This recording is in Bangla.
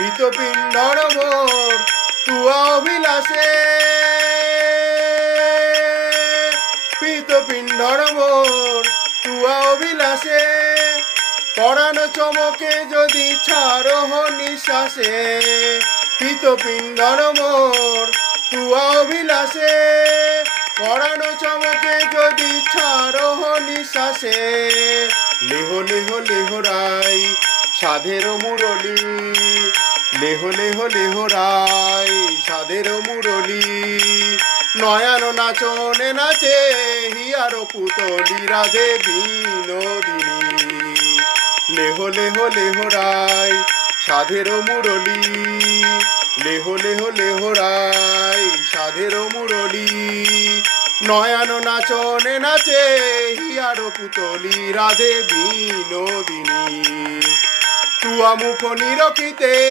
পিতপিণ্ডর মোর তুয়া অভিলাষে। পিতপিণ্ডর মোর তুয়া অভিলাষে। পরানো চমকে যদি ছাড়হ নিঃশ্বাসে পিতপিণ্ডর মোর তুয়া অভিলাষে। পরানো চমকে যদি ছাড়হ নিঃশ্বাসে, লেহ লেহ লেহ রাই সাধের মুরলি। লেহ লেহ লেহ রাই সাধের মুরলি। নয়ন নাচনে নাচে, হিয়ার পুতলি রাধে বিনোদিনী। লেহ লেহ লেহ রাই সাধের মুরলি। লেহ লেহ লেহ রাই সাধের মুরলি। নয়ন নাচনে নাচে, হিয়ার পুতলি রাধে বিনোদিনী। তুয়া মুখ নিরখিতে